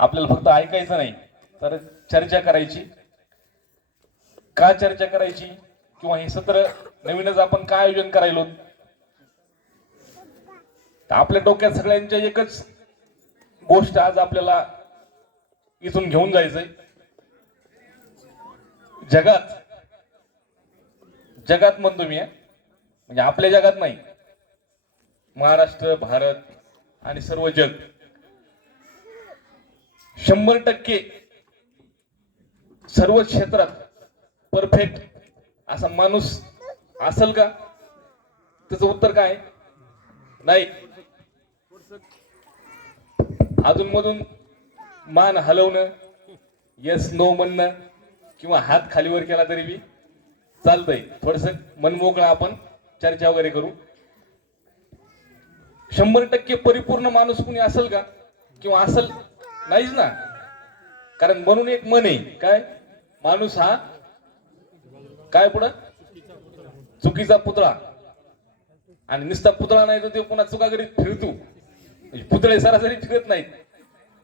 आपल्याला फक्त ऐकायचं नाही. तर चर्चा करायची. का चर्चा करायची? किंवा हे सत्र नवीनच आपण काय आयोजन करायलो? तर आपल्या डोक्यात सगळ्यांच्या एकच गोष्ट आज आपल्याला इथून घेऊन जायचंय. जगात जगात म्हणतो मी म्हणजे आपल्या जगात नाही. महाराष्ट्र भारत आणि सर्व जग. शंभर टक्के सर्व क्षेत्रात परफेक्ट असा माणूस असेल का? त्याचं उत्तर काय? नाही. अजूनमधून मान हलवणं यस नो म्हणणं किंवा हात खालीवर केला तरी बी चालतंय. थोडस मनमोकळं आपण चर्चा वगैरे करू. शंभर टक्के परिपूर्ण माणूस कुणी असेल का? किंवा असेल नाहीच ना. कारण म्हणून एक मन आहे. काय? माणूस हा काय पुढं? चुकीचा पुतळा. आणि नुसता पुतळा नाही तर ते पुन्हा चुका करीत फिरतो म्हणजे पुतळे सरासरी फिरत नाहीत.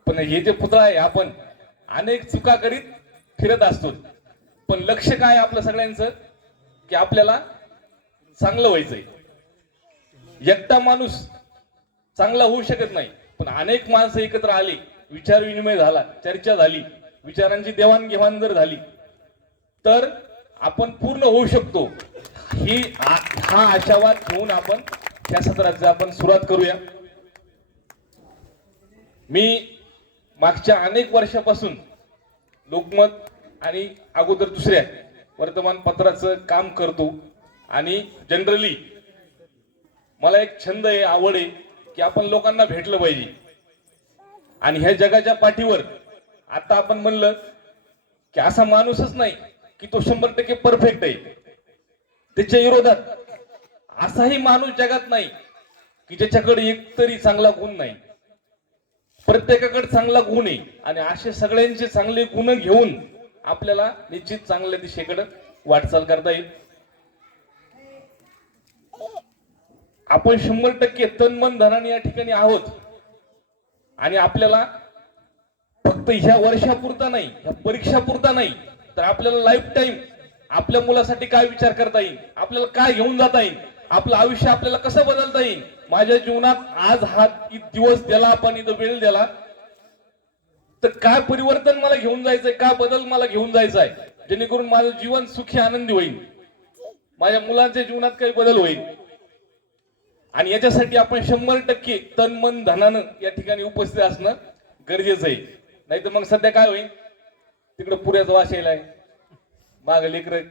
पण हे जे पुतळा आहे आपण अनेक चुका करीत फिरत असतो. पण लक्ष काय आपलं सगळ्यांचं? की आपल्याला चांगलं व्हायचंय. एकटा माणूस चांगला होऊ शकत नाही. पण अनेक माणसं एकत्र आली. विचार विनिमय झाला चर्चा झाली विचारांची देवाणघेवाण जर झाली तर आपण पूर्ण होऊ शकतो. ही हा आशावाद घेऊन आपण या सत्राची आपण सुरुवात करूया. मी मागच्या अनेक वर्षापासून लोकमत आणि अगोदर दुसऱ्या वर्तमानपत्राचं काम करतो आणि जनरली मला एक छंद आहे आवड आहे की आपण लोकांना भेटलं पाहिजे. आणि ह्या जगाच्या पाठीवर आता आपण म्हणलं की असा माणूसच नाही की तो शंभर टक्के परफेक्ट आहे. त्याच्या विरोधात असाही माणूस जगात नाही की ज्याच्याकडे एक तरी चांगला गुण नाही. प्रत्येकाकडे चांगला गुण आहे आणि असे सगळ्यांचे चांगले गुण घेऊन आपल्याला निश्चित चांगल्या दिशेकडे वाटचाल करता येईल. आपण शंभर टक्के तन मन धनाने या ठिकाणी आहोत. आणि आपल्याला फक्त ह्या वर्षापुरता नाही ह्या परीक्षापुरता नाही तर आपल्याला लाईफ टाईम आपल्या मुलासाठी काय विचार करता येईल? आपल्याला काय घेऊन जाता येईल? आपलं आयुष्य आपल्याला कसं बदलता येईल? माझ्या जीवनात आज हा दिवस दिला आपण इथं वेळ दिला तर काय परिवर्तन मला घेऊन जायचंय? काय बदल मला घेऊन जायचा आहे जेणेकरून माझं जीवन सुखी आनंदी होईल. माझ्या मुलांच्या जीवनात काही बदल होईल. आणि याच्यासाठी आपण शंभर टक्के तन मन धनानं या ठिकाणी उपस्थित असणं गरजेचं आहे. नाही तर मग सध्या काय होईल? तिकडं पुऱ्याचा वास यायलाय माग लेकरं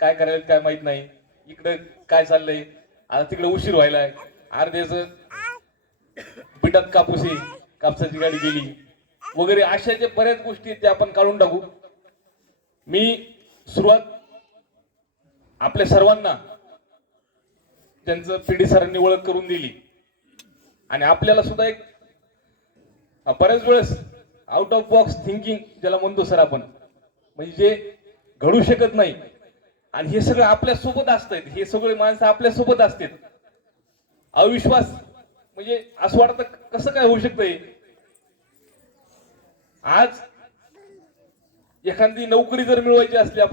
काय करायला काय माहीत नाही. इकडं काय चाललंय? आता तिकडे उशीर व्हायलाय अर्ध्याच बिटात कापूस आहे. कापसाची गाडी गेली. वगैरे अशा जे बऱ्याच गोष्टी आहेत त्या आपण काढून टाकू. मी सुरुवात आपल्या सर्वांना त्यांचं पीडी सरांनी ओळख करून दिली. आणि आपल्याला सुद्धा एक बऱ्याच वेळेस आउट ऑफ बॉक्स थिंकिंग ज्याला म्हणतो सर आपण म्हणजे जे घडू शकत नाही. आणि हे सगळं आपल्यासोबत असतंय. हे सगळे माणसं आपल्यासोबत असतात. अविश्वास म्हणजे असं वाटतं कसं काय होऊ शकतंय? आज एखादी नोकरी जर मिळवायची असली